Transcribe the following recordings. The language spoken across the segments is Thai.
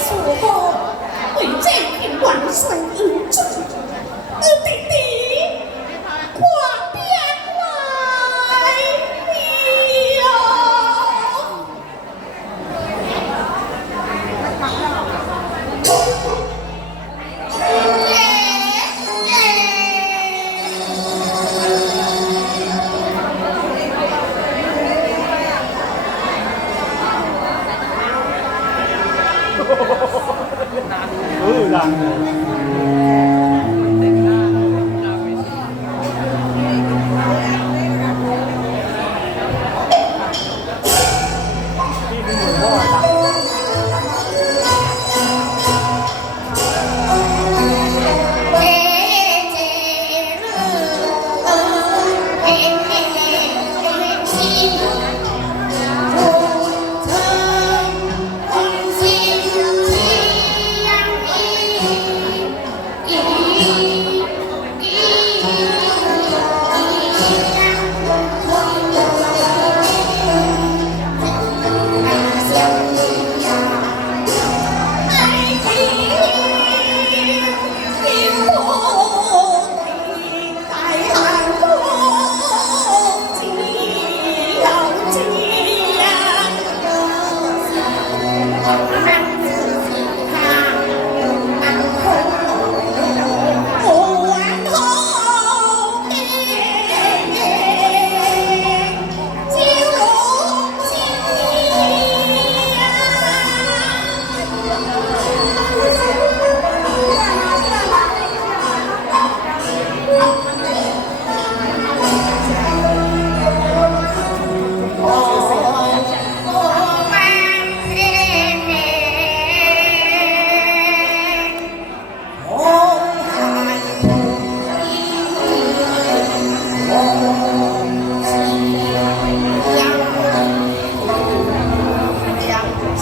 说过，人在变万岁，一定得。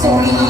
sorry.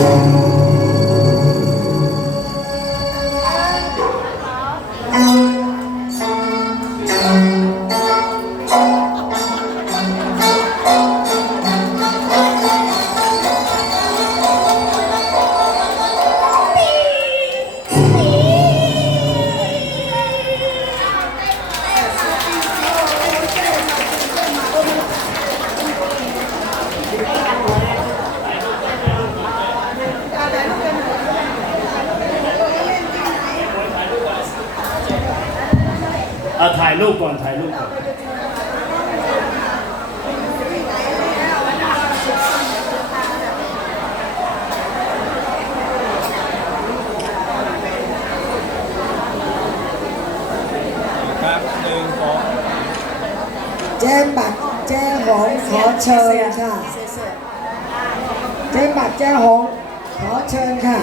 เอายรูปก่อนถ่ายรูปก่อนครับหนึ่งสองแจ้งบัตรแจ้งหองขอเชิญค่ะแจ้งบัตรแจ้งหองขอเชิญค่ะ